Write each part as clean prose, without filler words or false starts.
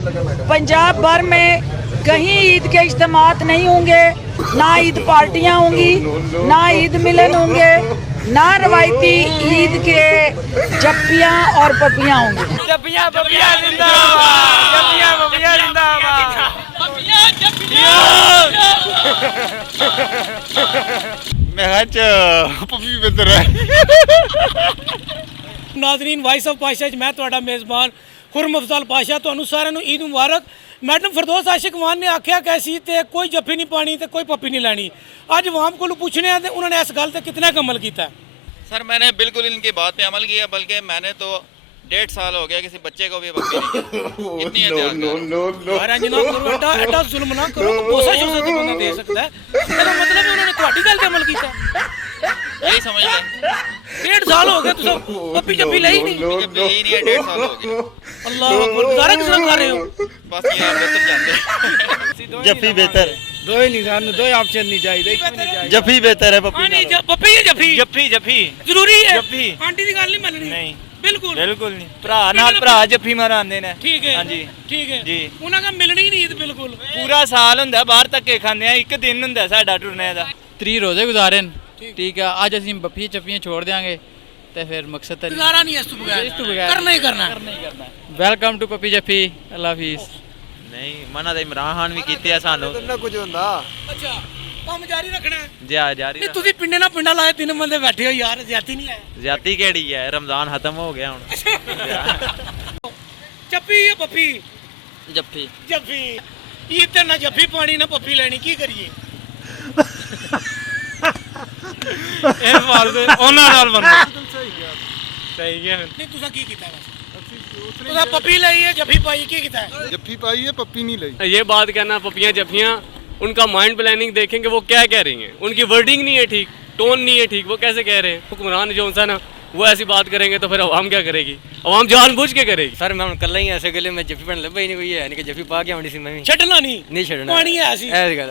पंजाब भर में कहीं ईद के इज्तिमात नहीं होंगे, ना ईद पार्टियां होंगी, ना ईद मिलन होंगे, ना रवायती ईद के जप्पियां और पपियां होंगी। जप्पियां पपियां जिंदाबाद, जप्पियां पपियां जिंदाबाद। मैं पपी बेहतर है। नाज़रीन वाइस ऑफ पाशा मैं तुहाडा मेज़बान खुरम अफजल पाशा तुहानू सारिਆਂ ਨੂੰ ईद मुबारक। मैडम फिरदौस आशिक मान ने आख्या कैसी ते कोई जफ्फी नहीं पानी ते कोई पप्पी नहीं लैनी। अज अवाम को पूछने हैं उन्होंने इस गल ते कितना अमल किया? सर मैंने बिल्कुल इनकी बात पे अमल किया, बल्कि मैंने तो 1.5 साल हो गया किसी बच्चे को भी पप्पी नहीं इतनी एडा जुल्म ना करो, कोसा शोषा तो बंदा दे सकता है। मेरा मतलब है उन्होंने ਤੁਹਾਡੀ ਗੱਲ ਤੇ अमल किया। यही समझ लें 1.5 साल हो गए तुम पप्पी जप्पी ली नहीं? यही नहीं है 1.5 साल हो गए। अल्लाह अकबर, गुजारा किस तरह कर रहे हो? बस ये आप बेहतर जानते जफ्फी बेहतर दो ही नहीं, सानू दो ऑप्शन नहीं चाहिए। जफ्फी बेहतर है पप्पी नहीं पप्पी है जफ्फी जफ्फी जफ्फी जरूरी है। जफ्फी आंटी ਦੀ ਗੱਲ ਨਹੀਂ ਮੰਨਣੀ। नहीं बिल्कुल बिल्कुल नहीं। भरा नाल भरा जफ्फी मारांदे ने। ठीक है हाँ जी ठीक है जी। ਉਹਨਾਂ ਦਾ ਮਿਲਣੀ ਨਹੀਂ ईद बिल्कुल। पूरा साल ਹੁੰਦਾ ਬਾਹਰ ਧੱਕੇ ਖਾਂਦੇ ਆ, ਇੱਕ ਦਿਨ ਹੁੰਦਾ ਸਾਡਾ ਟੁਰਨੇ ਦਾ। 3 रोजे गुजारे ठीक है। आज ਅਸੀਂ ਬੱਫੀ ਚੱਪੀਆਂ छोड़ देंगे ਤੇ ਫਿਰ ਮਕਸਦ ਤਾਂ ਗੁਜ਼ਾਰਾ ਨਹੀਂ ਇਸ ਤੋਂ ਬਗੈਰ ਕਰਨਾ ਹੀ ਕਰਨਾ। ਵੈਲਕਮ ਟੂ ਪੱਪੀ ਜੱਫੀ। ਅੱਲਾ ਹਾਫਿਜ਼। ਨਹੀਂ ਮਨਾ ਤੇ ਇਮਰਾਨ ਖਾਨ ਵੀ ਕੀਤੇ ਆ ਸਾਨੂੰ। ਨਾ ਕੁਝ ਹੁੰਦਾ। ਅੱਛਾ ਕੰਮ ਜਾਰੀ ਰੱਖਣਾ ਹੈ। ਜਾਰੀ ਨਹੀਂ ਤੁਸੀਂ ਪਿੰਡੇ ਨਾਲ ਪਿੰਡਾ ਲਾਏ 3 ਬੰਦੇ ਬੈਠੇ ਹੋ ਯਾਰ, ਜ਼ਿਆਤੀ ਨਹੀਂ ਆਏ? ਜਾਤੀ ਕਿਹੜੀ ਹੈ, ਰਮਜ਼ਾਨ ਖਤਮ ਹੋ ਗਿਆ ਹੁਣ। ਚੱਪੀ ਜਾਂ ਪੱਪੀ? ਜੱਫੀ ਜੱਫੀ। ਈਦ ਤੇ ਨਾ ਜੱਫੀ ਪਾਣੀ ਨਾ ਪੱਪੀ ਲੈਣੀ, ਕੀ ਕਰੀਏ? ਇਹ ਸਵਾਲ ਤੇ ਉਹਨਾਂ ਨਾਲ ਬੰਦਾ ਸਹੀ ਹੈ। ਨਹੀਂ ਤੁਸੀਂ ਕੀ ਕੀਤਾ ਬਸ? ਤੁਸੀਂ ਪੱਪੀ ਲਈ ਹੈ ਜੱਫੀ ਪਾਈ, ਕੀ ਕੀਤਾ ਹੈ? जफ्फी पाई है, पप्पी नहीं ली। ये बात कहना पपियाँ जफियाँ, उनका माइंड प्लानिंग देखेंगे वो क्या कह रही हैं, उनकी वर्डिंग नहीं है ठीक, टोन नहीं है ठीक, वो कैसे कह रहे हैं। हुक्मरान जो सा ना वो ऐसी बात करेंगे तो फिर अवाम क्या करेगी? अवाम जानबूझ के करेगी। सर मैं कल ही ऐसे गले में जफ्फी पहन लगा ही नहीं, कोई है नहीं कि जफ्फी पा के आनी सी मैं भी ਛੱਡਣਾ ਨਹੀਂ नहीं छड़ना ਪਾਣੀ ਹੈ ਸੀ। ऐसी गल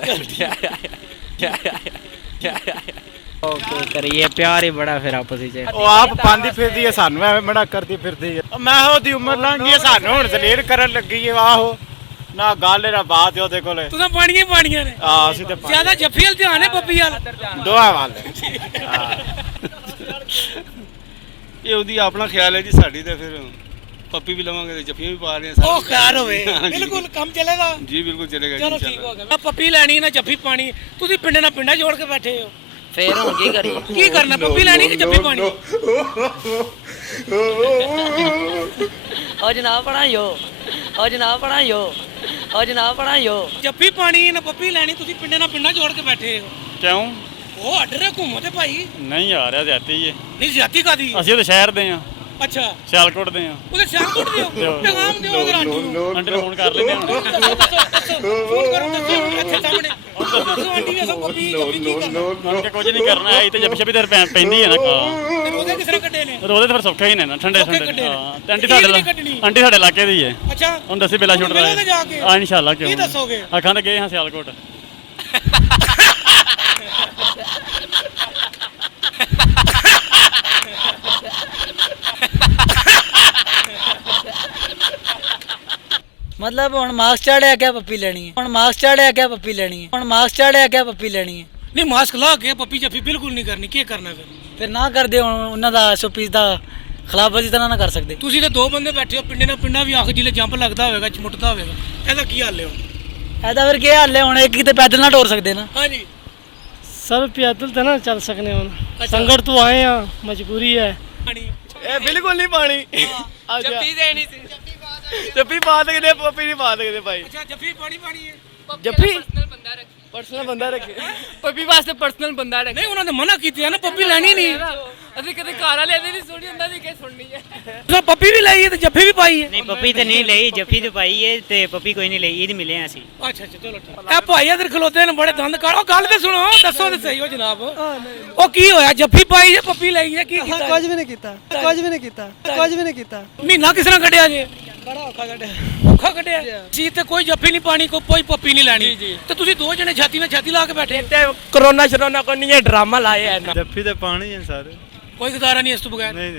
ओके करिए प्यार ही बड़ा फिर आपस ਵਿੱਚ। ਉਹ ਆਪ ਪਾਉਂਦੀ ਫਿਰਦੀ ਹੈ, ਸਾਨੂੰ ਐਵੇਂ ਮੜਾ ਕਰਦੀ ਫਿਰਦੀ ਹੈ। ਮੈਂ ਉਹਦੀ ਉਮਰ ਲੰਘ ਗਈ ਹੈ, ਸਾਨੂੰ ਹੁਣ ਜ਼ਲੀਲ ਕਰਨ ਲੱਗੀ ਹੈ। ਆਹੋ ਨਾ ਗੱਲ ਨਾ ਬਾਤ ਹੈ ਉਹਦੇ ਕੋਲੇ। ਤੁਸੀਂ ਪਾਣੀਆਂ ਪਾਣੀਆਂ ਨੇ। ਆ ਅਸੀਂ ਤੇ ਜ਼ਿਆਦਾ ਜੱਫੀ ਵਾਲ ਧਿਆਨ ਹੈ ਪੱਪੀ ਵਾਲ? ਦੋਹਾਂ ਵੱਲ। ਇਹ ਉਹਦੀ ਆਪਣਾ ਖਿਆਲ ਹੈ ਜੀ, ਸਾਡੀ ਤਾਂ ਫਿਰ ਪੱਪੀ ਵੀ ਲਵਾਂਗੇ ਤੇ ਜੱਫੀਆਂ ਵੀ ਪਾ ਰਹੇ ਹਾਂ। ਉਹ ਖੈਰ ਹੋਵੇ ਬਿਲਕੁਲ ਕੰਮ ਚੱਲੇਗਾ ਜੀ ਬਿਲकुल ਚਲੇਗਾ ਚਲੋ ਠੀਕ ਹੋ ਗਿਆ। ਮੈਂ ਪੱਪੀ ਲੈਣੀ ਨਾ ਜੱਫੀ ਪਾਣੀ, ਤੁਸੀਂ ਪਿੰਡੇ ਨਾਲ ਪਿੰਡਾ ਜੋੜ ਕੇ ਬੈਠੇ ਹੋ। फिर हम की करिए? ਕੀ ਕਰਨਾ, ਪੱਪੀ ਲੈਣੀ ਕਿ ਜੱਫੀ ਪਾਣੀ? और जनाब पढ़ाइयो, और जनाब पढ़ाइयो, और जनाब पढ़ाइयो। ਜੱਫੀ ਪਾਣੀ ਨਾ ਪੱਪੀ ਲੈਣੀ, ਤੁਸੀਂ ਪਿੰਡੇ ਨਾਲ ਪਿੰਡਾ ਜੋੜ ਕੇ ਬੈਠੇ ਹੋ। ਕਿਉਂ ਉਹ ਅੱਡ ਰਹੇ ਘੁੰਮੋ ਤੇ ਭਾਈ। ਨਹੀਂ ਆ ਰਿਹਾ ਜ਼ਿਆਤੀ ਹੈ, ਨਹੀਂ ਜ਼ਿਆਤੀ ਕਾਦੀ? ਅਸੀਂ ਤਾਂ ਸ਼ਹਿਰ ਦੇ ਆ, ਅੱਛਾ ਸਿਆਲਕੋਟ ਦੇ ਆ। ਉਹਦੇ ਸਿਆਲਕੋਟ ਦੇ ਹੋ, ਪੈਗਾਮ ਦਿਓ ਅਗਰ ਆਂਟੀ ਨੂੰ। ਆਂਟੀ ਨੂੰ ਫੋਨ ਕਰ ਲੈਂਦੇ ਹੁਣ। ਫੋਨ ਕਰੋ ਦੱਸੋ ਇੱਥੇ ਸਾਹਮਣੇ ਦੱਸੋ ਆਂਟੀ ਵੀ ਅਸਾਂ ਪੱਪੀ ਜੱਫੀ ਕੀ ਕਰਨਾ? ਹੁਣ ਕਿ ਕੁਝ ਨਹੀਂ ਕਰਨਾ ਹੈ ਤੇ ਜੱਫੀ ਤੇ ਪੈਂਦੀ ਹੈ ਨਾ। ਤੇ ਉਹਦੇ ਕਿਸ ਤਰ੍ਹਾਂ ਕੱਢੇ ਨੇ? ਰੋਦੇ ਤਾਂ ਫਿਰ ਸੌਖੇ ਹੀ ਨੇ ਨਾ, ਠੰਡੇ ਸੌਖੇ ਠੰਡੇ। ਕੱਢੇ ਨੇ। ਹਾਂ ਤੇ ਆਂਟੀ ਈਦ ਨਹੀਂ ਸਾਡੇ ਕੱਢਣੀ। ਆਂਟੀ ਸਾਡੇ ਇਲਾਕੇ ਦੀ ਹੈ। ਅੱਛਾ ਹੁਣ ਦੱਸੀ ਬਿਲਾ ਛੁੱਟ ਮਿਲੋਗੇ ਜਾ ਕੇ? ਆ ਇਨਸ਼ਾਅੱਲਾ। ਕਿਉਂ ਕੀ ਦੱਸੋਗੇ? ਆਖਾਂ ਤੇ ਗਏ ਹਾਂ ਸਿਆਲਕੋਟ। मतलब हुण मास्क चाढ़िया क्या पप्पी लेनी है? हुण मास्क चाढ़िया क्या पप्पी लेनी है? हुण मास्क चाढ़िया क्या पप्पी लेनी है? ਨਹੀਂ ਮਾਸਕ ਲਾ ਕੇ ਪੱਪੀ ਜੱਫੀ ਬਿਲਕੁਲ ਨਹੀਂ ਕਰਨੀ, ਕੀ ਕਰਨਾ ਫਿਰ? फिर ना कर दे उन्हों का SOPs का खिलाफवर्जी तो ना कर सकते। ਤੁਸੀਂ ਤੇ 2 ਬੰਦੇ ਬੈਠੇ ਹੋ ਪਿੰਡੇ ਨਾਲ ਪਿੰਡਾ ਵੀ ਆਖ ਜਿਲੇ ਜੰਪ ਲੱਗਦਾ ਹੋਵੇਗਾ, ਚਮੁੱਟਦਾ ਹੋਵੇਗਾ, ਇਹਦਾ ਕੀ ਹੱਲ ਹੈ ਹੁਣ? ऐसा फिर क्या हाल है हुण? एक किते पैदल ना टोर सकते ना। ਹਾਂਜੀ सर पैदल तो ना चल सकने हम, संगत तो आए हैं, मजबूरी है। ਪਾਣੀ ਇਹ ਬਿਲਕੁਲ ਨਹੀਂ ਪਾਣੀ। ਜੱਫੀ ਦੇਣੀ ਸੀ। ਜੱਫੀ ਪਾ ਸਕਦੇ, ਪੱਪੀ ਨਹੀਂ ਪਾ ਸਕਦੇ ਭਾਈ। ਅੱਛਾ ਜੱਫੀ ਪਾਣੀ ਹੈ। जफ्फी पर्सनल बंदा रखे, पप्पी वास्ते पर्सनल बंदा रखे। ਨਹੀਂ ਉਹਨਾਂ ਨੇ ਮਨਾ ਕੀਤੀ ਹੈ ਨਾ ਪੱਪੀ ਲੈਣੀ ਨਹੀਂ। ਅਸੀਂ ਕਦੇ ਘਰ ਵਾਲੇ ਦੇ ਨਹੀਂ ਸੁਣੀ ਹੁੰਦਾ ਸੀ ਕਿ ਸੁਣਨੀ ਹੈ। ਤੁਸੀਂ ਪੱਪੀ ਵੀ ਲਈ ਹੈ ਤੇ ਜੱਫੀ ਵੀ ਪਾਈ ਹੈ? नहीं पप्पी तो नहीं ली, जफ्फी तो पाई है ते पप्पी कोई नहीं ली, ईद मिले हैं ਅਸੀਂ। ਅੱਛਾ ਚਲੋ ਠੀਕ। ਇਹ ਭਾਈ ਇਧਰ ਖਲੋਤੇ ਨੇ ਬੜੇ ਦੰਦ ਕਾੜ। ਉਹ ਗੱਲ ਤੇ ਸੁਣੋ, ਦੱਸੋ ਤੇ ਸਹੀ ਹੋ ਜਨਾਬ। ਉਹ ਕੀ ਹੋਇਆ, ਜੱਫੀ ਪਾਈ ਜਾਂ ਪੱਪੀ ਲਈ ਜਾਂ ਕੀ ਕੀਤਾ? ਕੁਝ ਵੀ ਨਹੀਂ ਕੀਤਾ, ਕੁਝ ਵੀ ਨਹੀਂ ਕੀਤਾ, ਕੁਝ ਵੀ ਨਹੀਂ ਕੀਤਾ। ਮਹੀਨਾ ਕਿਸ ਤਰ੍ਹਾਂ ਕੱਢਿਆ ਜੇ? ਬੜਾ ਔਖਾ ਕੱਢਿਆ। ਔਖਾ ਕੱਢਿਆ ਸੀ ਤੇ ਕੋਈ ਜੱਫੀ ਨਹੀਂ ਪਾਣੀ, ਕੋਈ ਪੱਪੀ ਨਹੀਂ ਲੈਣੀ ਤੇ ਤੁਸੀਂ 2 ਜਣੇ ਛਾਤੀ ਨਾਲ ਛਾਤੀ ਲਾ ਕੇ ਬੈਠੇ। ਕਰੋਨਾ ਸ਼ਰੋਨਾ ਕੋਈ ਨਹੀਂ, ਇਹ ਡਰਾਮਾ ਲਾਇਆ ਹੈ। ਜੱਫੀ ਤੇ ਪਾਣੀ ਹੈ ਸਾਰੇ। ਕੋਈ ਗੁਜ਼ਾਰਾ ਨਹੀਂ ਇਸ ਤੋਂ ਬਗੈਰ। ਨਹੀਂ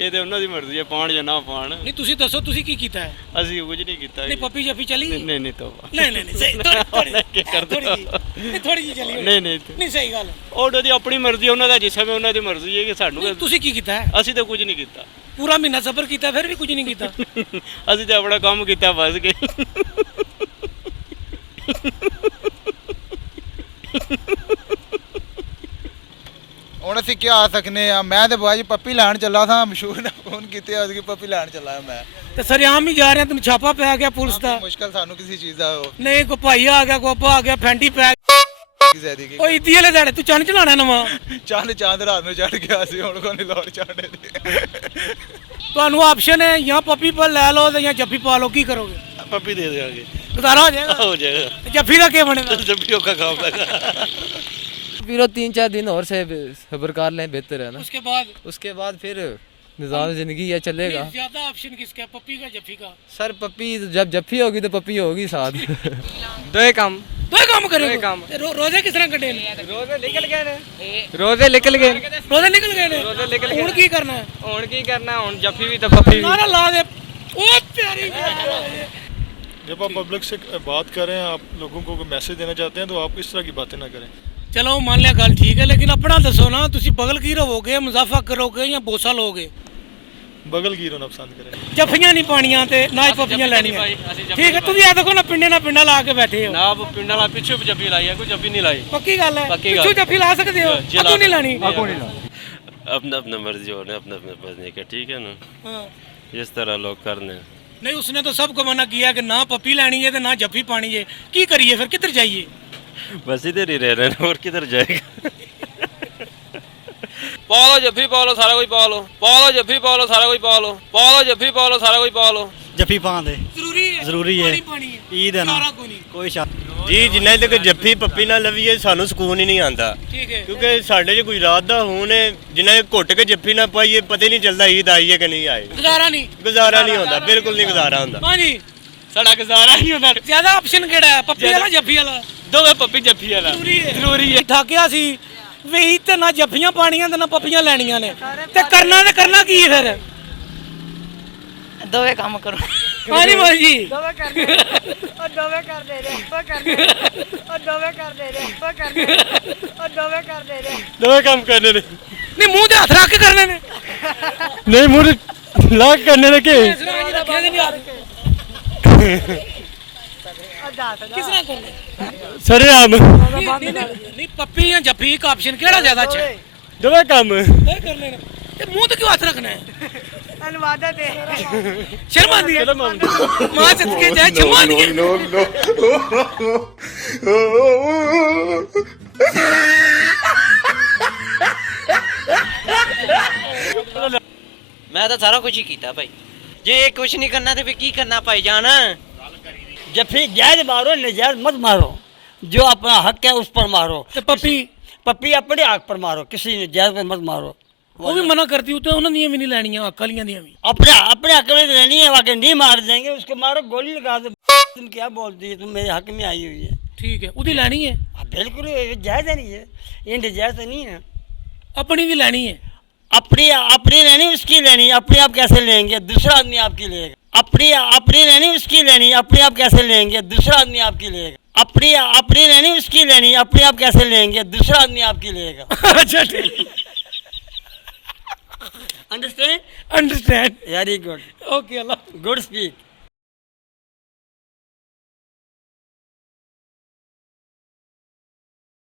ਇਹ ਤੇ ਉਹਨਾਂ ਦੀ ਮਰਜ਼ੀ ਹੈ, ਪਾਣ ਜਾਂ ਨਾ ਪਾਣ। ਨਹੀਂ ਤੁਸੀਂ ਦੱਸੋ ਤੁਸੀਂ ਕੀ ਕੀਤਾ ਹੈ? ਅਸੀਂ ਕੁਝ ਨਹੀਂ ਕੀਤਾ। ਨਹੀਂ ਪੱਪੀ ਜੱਫੀ ਚਲੀ? ਨਹੀਂ ਨਹੀਂ ਤੋਬਾ। ਨਹੀਂ ਸਹੀ ਥੋੜੀ ਜਿਹੀ ਚਲੀ। ਨਹੀਂ ਸਹੀ ਗੱਲ। ਉਹਨਾਂ ਦੀ ਆਪਣੀ ਮਰਜ਼ੀ, ਉਹਨਾਂ ਦਾ ਜਿਸਮ ਹੈ, ਉਹਨਾਂ ਦੀ ਮਰਜ਼ੀ ਹੈ ਕਿ ਸਾਨੂੰ। ਤੁਸੀਂ ਕੀ ਕੀਤਾ ਹੈ? ਅਸੀਂ ਤਾਂ ਕੁਝ ਨਹੀਂ ਕੀਤਾ। ਪੂਰਾ ਮਹੀਨਾ ਸਬਰ ਕੀਤਾ ਫਿਰ ਵੀ ਕੁਝ ਨਹੀਂ ਕੀਤਾ? ਅਸੀਂ ਤਾਂ ਆਪਣਾ ਕੰਮ ਕੀਤਾ ਬਸ ਕੇ। ਹੁਣ ਅਸੀਂ ਕੀ ਆ ਸਕਨੇ ਆ। ਮੈਂ ਤੇ ਬਾਜੀ ਪੱਪੀ ਲੈਣ ਚੱਲਾ ਸਾਂ, ਮਸ਼ਹੂਰ ਨੇ ਫੋਨ ਕੀਤੇ ਉਸकी ਪੱਪੀ ਲੈਣ ਚੱਲਾ ਮੈਂ। ਤੇ ਸਰਿਆਮ ਹੀ ਜਾ ਰਹੇ ਤੁਮ, ਛਾਪਾ ਪੈ ਗਿਆ ਪੁਲਿਸ ਦਾ। ਮੁਸ਼ਕਲ ਸਾਨੂੰ ਕਿਸੇ ਚੀਜ਼ ਦਾ ਨਹੀਂ ਕੋ ਭਾਈ ਆ ਗਿਆ, ਕੋਪਾ ਆ ਗਿਆ, ਫੈਂਡੀ ਪੈ ਕਿਸੇ ਦੀ। ਓਏ ਇੱਦੀ ਵਾਲੇ ਦਿਹਾੜੇ ਤੂੰ ਚੰਨ ਚਲਾਣਾ ਨਵਾਂ। ਚਾਂਦ ਰਾਤ ਨੂੰ ਚੜ ਗਿਆ ਸੀ, ਹੁਣ ਕੋਈ ਲੋੜ ਚਾੜੇ ਦੀ। ਤੁਹਾਨੂੰ ਆਪਸ਼ਨ ਹੈ ਜਾਂ ਪੱਪੀ ਪਰ ਲੈ ਲਓ ਤੇ ਜਾਂ ਜੱਫੀ ਪਾ ਲਓ, ਕੀ ਕਰੋਗੇ? ਪੱਪੀ ਦੇ ਦੇਵਾਂਗੇ। ਗੁਜ਼ਾਰਾ ਹੋ ਜਾਏਗਾ? ਹੋ ਜਾਏਗਾ। ਤੇ ਜੱਫੀ ਦਾ ਕੀ ਬਣੇਗਾ? ਜੱਫੀਓ का काम लगा। फिर 3-4 दिन और से सब्र कर लें, बेहतर है ना। उसके बाद फिर निज़ाम ज़िंदगी ये चलेगा। ज्यादा ऑप्शन किसका है, पप्पी का जफ्फी का? सर पप्पी जब जफ्फी होगी तो पप्पी होगी साथ। दो काम करेंगे। रोजे किस तरह कटे? रोजे निकल गए ने। रोजे निकल गए। हुण की करना है? हुण की करना, हुण जफ्फी भी तो पप्पी भी। नारा ला दे। ओ प्यारी जब आप पब्लिक से बात करें, आप लोगों को मैसेज देना चाहते हैं, तो आप इस तरह की बातें ना करें। चलो मान लिया गल ठीक है, लेकिन अपना दसो ना, तुसी बगल की रहोगे, मुजाफा करोगे या बोसा लोगे? बगल की रोना पसंद करें। जफ्फियां नहीं पानियां ते ना ही पप्पियां लेनियां। ठीक है, तुसी आ देखो ना पिंडा ला के बैठे हो ना। आप पिंडा ला पिछू जफ्फी लाई है, कोई जफ्फी नहीं लाई। पक्की गल है? पिछू जफ्फी ला सकते हो, अगू नहीं लानी। अपना अपना मर्जी होना, अपना अपना पसंद है, ठीक है ना। इस तरह लोग करने। नहीं, उसने तो सबको मना किया कि ना पप्पी लेनी है तो ना जफ्फी पानी है। की करिए फिर, किधर जाइए? बस इधर ही रह रहे हैं, और किधर जाएगा। पा लो जफ्फी, पा लो सारा कोई पा लो, पा लो जफ्फी, पा लो सारा कोई पा लो, पा लो जफ्फी, पा लो सारा कोई पा लो। जफ्फी पा दे जरूरी है। ईद है ना, कोई शक जी। जिन्ना तक जफ्फी पप्पी ना लवीए सानू सुकून ही नहीं आता। ठीक है, क्योंकि साढ़े जो गुजरात दा खून है, जिन्ना घुट के जफ्फी ना पाइए पता ही नहीं चलता ईद आई है कि नहीं आई। गुजारा नहीं होता, बिल्कुल नहीं गुजारा होता। हाँ जी, साड़ा गुजारा नहीं होता। ज्यादा ऑप्शन केड़ा है, पप्पी वाला जफ्फी वाला? दोवे पप्पी जफ्फी वाला ਜ਼ਰੂਰੀ ਹੈ। ਥੱਕਿਆ ਸੀ ਵੀ ਤੇ ਨਾ ਜੱਫੀਆਂ ਪਾਣੀਆਂ ਤੇ ਨਾ ਪੱਪੀਆਂ ਲੈਣੀਆਂ ਨੇ, ਤੇ ਕਰਨਾ ਕੀ ਫਿਰ? ਦੋਵੇਂ ਕੰਮ ਕਰੋ। ਹਾਂਜੀ ਬਾਈ ਜੀ, ਦੋਵੇਂ ਕਰਦੇ ਉਹ ਦੋਵੇਂ ਕਰਦੇ ਨੇ ਉਹ ਕਰਦੇ ਉਹ ਦੋਵੇਂ ਕਰਦੇ ਨੇ ਉਹ ਕਰਦੇ ਉਹ ਦੋਵੇਂ ਕਰਦੇ ਨੇ। दोवे काम करने ने। ਨਹੀਂ ਮੂੰਹ ਤੇ ਹੱਥ ਰੱਖ ਕੇ ਕਰਨੇ ਨੇ। नहीं मुझे लाग करने लगे। ਕਿਸ ਤਰ੍ਹਾਂ ਕਰਨੇ? सरे आम ਨਹੀਂ ਪੱਪੀ ਜਾਂ ਜੱਫੀ ਇੱਕ ਆਪਸ਼ਨ ਕਿਹੜਾ ਜ਼ਿਆਦਾ ਅੱਛਾ ਹੈ? दोवे काम। ਇਹ ਕਰਨੇ ਨੇ। ਤੇ ਮੂੰਹ ਤੇ ਕਿਉਂ ਹੱਥ ਰੱਖਣਾ ਹੈ? ਅਨਵਾਦਤ ਹੈ। ਸ਼ਰਮ ਆਉਂਦੀ ਹੈ? ਮਾਂ ਸਦਕੇ ਜਾਏ ਸ਼ਰਮ ਆਉਂਦੀ ਹੈ। ਮੈਂ ਤਾਂ ਸਾਰਾ ਕੁਝ ਹੀ ਕੀਤਾ ਭਾਈ। ਜੇ ਕੁਝ ਨਹੀਂ ਕਰਨਾ ਤੇ ਫਿਰ ਕੀ ਕਰਨਾ ਭਾਈ ਜਾਨ? जब फिर जायज मारो, नजायज मत मारो। जो अपना हक है उस पर मारो। ਤੇ ਪੱਪੀ पप्पी अपने हक पर मारो, किसी ने जायज पर मत मारो। ਉਹ ਵੀ ਮਨਾ ਕਰਦੀ ਉਹ ਤੇ ਉਹਨਾਂ ਦੀਆਂ ਵੀ ਨਹੀਂ ਲੈਣੀਆਂ, हक वालियां ਦੀਆਂ भी। अपने हक में रहनी है, वाकई नहीं मार देंगे उसको, मारो गोली लगा दो। तुम क्या बोलती है, तुम मेरे हक में आई हुई है। ठीक है, ਉਹਦੀ ਲੈਣੀ है। बिल्कुल जायज नहीं है, ये नजायज तो नहीं है। अपनी भी लेनी है। अपनी लेनी उसकी लेनी, अपने आप कैसे लेंगे, दूसरा आदमी आपकी लेगा। अपनी लेनी उसकी लेनी, अपने आप कैसे लेंगे, दूसरा आदमी आपकी लेगा। अपनी लेनी उसकी लेनी, अपने आप कैसे लेंगे, दूसरा आदमी आपकी लेगा। अच्छा ठीक, understand? Understand. Very good. Okay, Allah. Good speak.